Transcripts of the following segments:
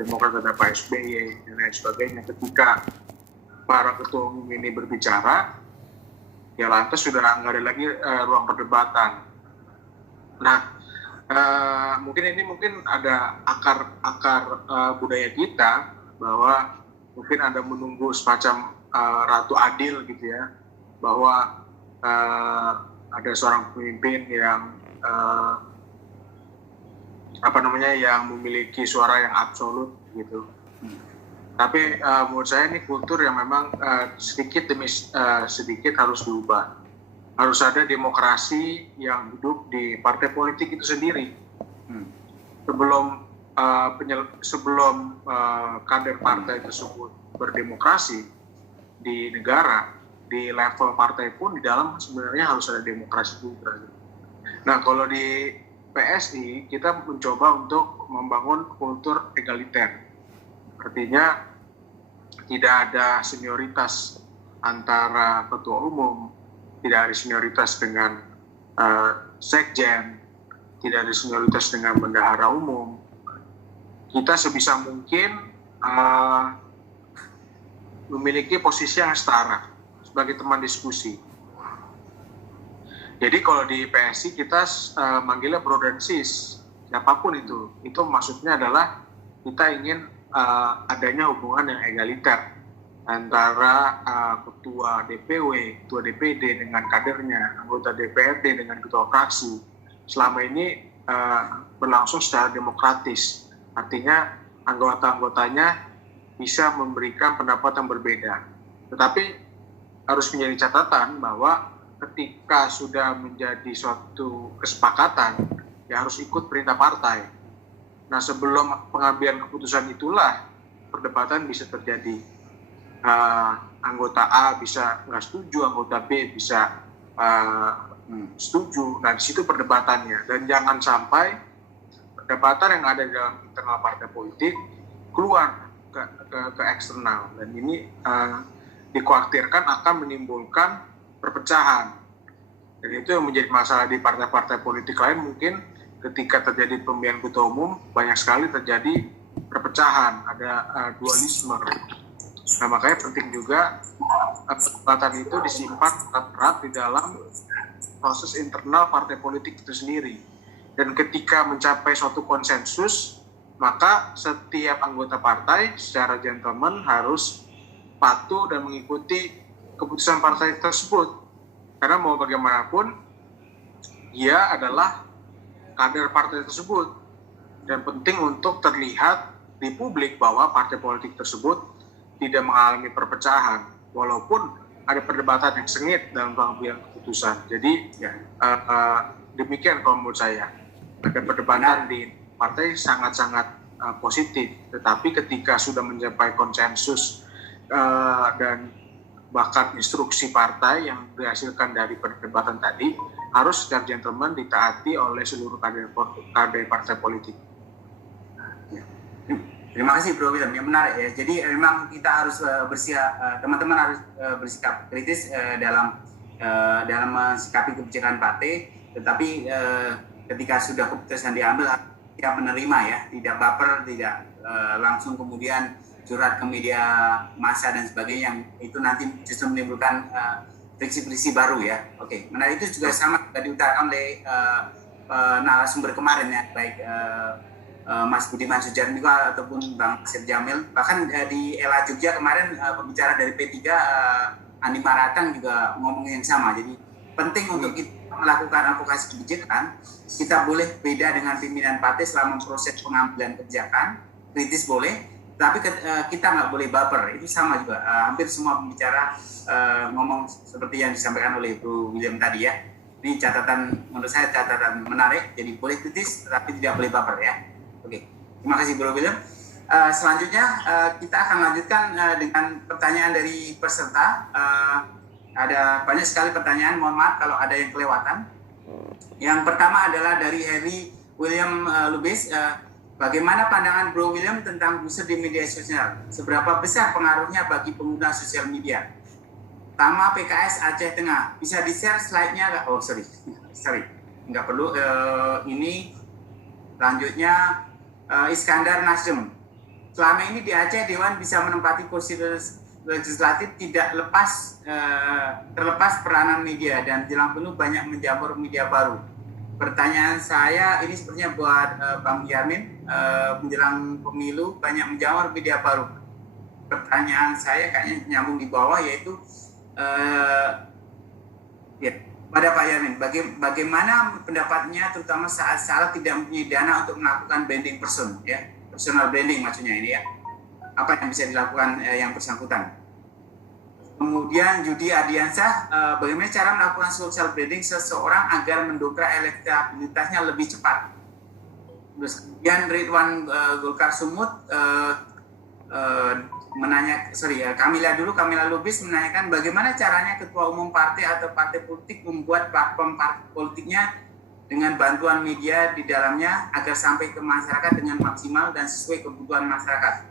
Demokrat ada Pak SBY dan lain sebagainya. Ketika para ketua umum ini berbicara, ya lantas sudah nggak ada lagi ruang perdebatan. Nah, mungkin ada akar budaya kita bahwa mungkin ada menunggu semacam ratu adil gitu ya, bahwa ada seorang pemimpin yang yang memiliki suara yang absolut gitu. Tapi menurut saya ini kultur yang memang sedikit demi sedikit harus diubah. Harus ada demokrasi yang hidup di partai politik itu sendiri. Sebelum kader partai tersebut berdemokrasi di negara, di level partai pun di dalam sebenarnya harus ada demokrasi juga. Nah, kalau di PSI kita mencoba untuk membangun kultur egaliter. Artinya tidak ada senioritas antara ketua umum, tidak ada senioritas dengan sekjen, tidak ada senioritas dengan bendahara umum. Kita sebisa mungkin memiliki posisi yang setara sebagai teman diskusi. Jadi kalau di PSI kita manggilnya bro dan sis, siapapun itu maksudnya adalah kita ingin adanya hubungan yang egaliter antara ketua DPW, ketua DPD dengan kadernya, anggota DPRD dengan ketua fraksi. Selama ini berlangsung secara demokratis, artinya anggota-anggotanya bisa memberikan pendapat yang berbeda. Tetapi harus menjadi catatan bahwa ketika sudah menjadi suatu kesepakatan, ya harus ikut perintah partai. Nah, sebelum pengambilan keputusan itulah perdebatan bisa terjadi. Anggota A bisa nggak setuju, anggota B bisa setuju. Nah, di situ perdebatannya. Dan jangan sampai perdebatan yang ada dalam internal partai politik keluar ke eksternal. Dan ini dikhawatirkan akan menimbulkan perpecahan. Dan itu yang menjadi masalah di partai-partai politik lain. Mungkin ketika terjadi pemilihan ketua umum banyak sekali terjadi perpecahan, ada dualisme. Nah, makanya penting juga perdebatan itu disimpan erat di dalam proses internal partai politik itu sendiri. Dan ketika mencapai suatu konsensus, maka setiap anggota partai secara gentleman harus patuh dan mengikuti keputusan partai tersebut. Karena mau bagaimanapun, dia adalah kader partai tersebut. Dan penting untuk terlihat di publik bahwa partai politik tersebut tidak mengalami perpecahan. Walaupun ada perdebatan yang sengit dalam pengambilan keputusan. Jadi demikian kalau menurut saya. Ada perdebatan di partai sangat-sangat positif. Tetapi ketika sudah mencapai konsensus dan bahkan instruksi partai yang dihasilkan dari perdebatan tadi harus secara gentleman ditaati oleh seluruh kader partai politik. Terima kasih Bro William, yang menarik ya. Jadi memang kita harus teman-teman harus bersikap kritis dalam mensikapi kebijakan partai. Tetapi ketika sudah keputusan diambil, tidak menerima ya, tidak baper, tidak langsung kemudian curhat ke media massa dan sebagainya, yang itu nanti justru menimbulkan friksi-friksi baru ya. Oke, menarik. Itu juga sama diutarakan oleh narasumber kemarin ya, baik Mas Budiman Sujatmiko ataupun Bang Asep Jamil. Bahkan di LA Jogja kemarin pembicara dari P3 Andi Maratang juga ngomong yang sama. Jadi penting untuk kita melakukan advokasi kebijakan. Kita boleh beda dengan pimpinan partai selama proses pengambilan kebijakan, kritis boleh, tapi kita nggak boleh baper. Itu sama juga. Hampir semua pembicara ngomong seperti yang disampaikan oleh Bro William tadi ya. Ini catatan, menurut saya catatan menarik. Jadi boleh kritis, tapi tidak boleh baper ya. Oke, terima kasih Bro William. Selanjutnya kita akan lanjutkan dengan pertanyaan dari peserta. Ada banyak sekali pertanyaan, mohon maaf kalau ada yang kelewatan. Yang pertama adalah dari Harry William Lubis. Bagaimana pandangan Bro William tentang user di media sosial? Seberapa besar pengaruhnya bagi pengguna sosial media? Tama PKS Aceh Tengah. Bisa di-share slide-nya nggak? Oh, sorry. Nggak perlu. Ini lanjutnya Iskandar Nasdem. Selama ini di Aceh Dewan bisa menempati kursi legislatif tidak terlepas peranan media, dan jelang pemilu banyak menjamur media baru. Pertanyaan saya ini sepertinya buat Bang Yarmin, menjelang pemilu banyak menjamur media baru. Pertanyaan saya kayaknya nyambung di bawah, yaitu ya, pada Pak Yarmin, bagaimana pendapatnya terutama saat salah tidak mempunyai dana untuk melakukan branding person, ya, personal branding maksudnya ini ya, apa yang bisa dilakukan yang bersangkutan. Kemudian Judi Ardiansah, bagaimana cara melakukan social branding seseorang agar mendongkrak elektabilitasnya lebih cepat. Terus kemudian Ridwan Golkar Sumut Kamila Lubis menanyakan bagaimana caranya ketua umum partai atau partai politik membuat platform politiknya dengan bantuan media di dalamnya agar sampai ke masyarakat dengan maksimal dan sesuai kebutuhan masyarakat.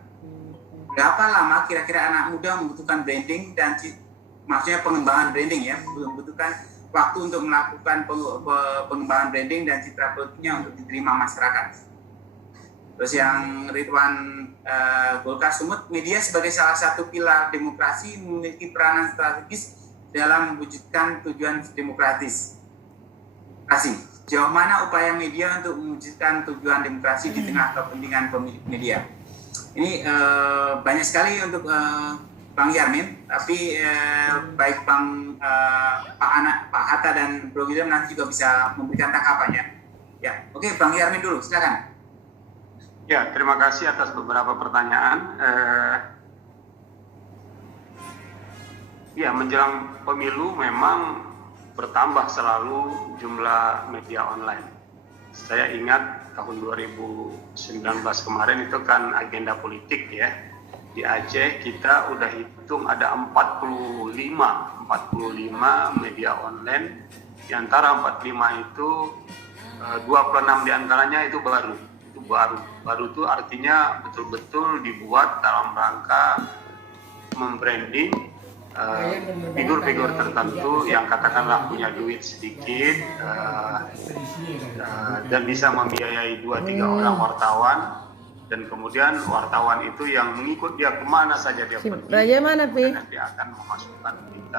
Berapa lama kira-kira anak muda membutuhkan branding dan maksudnya pengembangan branding ya, membutuhkan waktu untuk melakukan pengembangan branding dan citra politiknya untuk diterima masyarakat. Terus yang Ridwan Golkar Sumut, media sebagai salah satu pilar demokrasi memiliki peranan strategis dalam mewujudkan tujuan demokratis. Sejauh mana upaya media untuk mewujudkan tujuan demokrasi di tengah kepentingan pemilik media? Ini banyak sekali untuk Bang Yarmin, tapi baik Pak Hatta dan Bro William nanti juga bisa memberikan tanggapannya. Ya, oke, Bang Yarmin dulu, silakan. Ya, terima kasih atas beberapa pertanyaan. Ya, menjelang pemilu memang bertambah selalu jumlah media online. Saya ingat tahun 2019 kemarin itu kan agenda politik ya. Di Aceh kita udah hitung ada 45 media online. Di antara 45 itu 26 diantaranya itu baru. Baru itu artinya betul-betul dibuat dalam rangka membranding figur-figur tertentu yang katakanlah punya duit sedikit dan bisa membiayai 2-3 orang wartawan, dan kemudian wartawan itu yang mengikut dia kemana saja dia pergi, Raja mana, Pi? dia akan memasukkan berita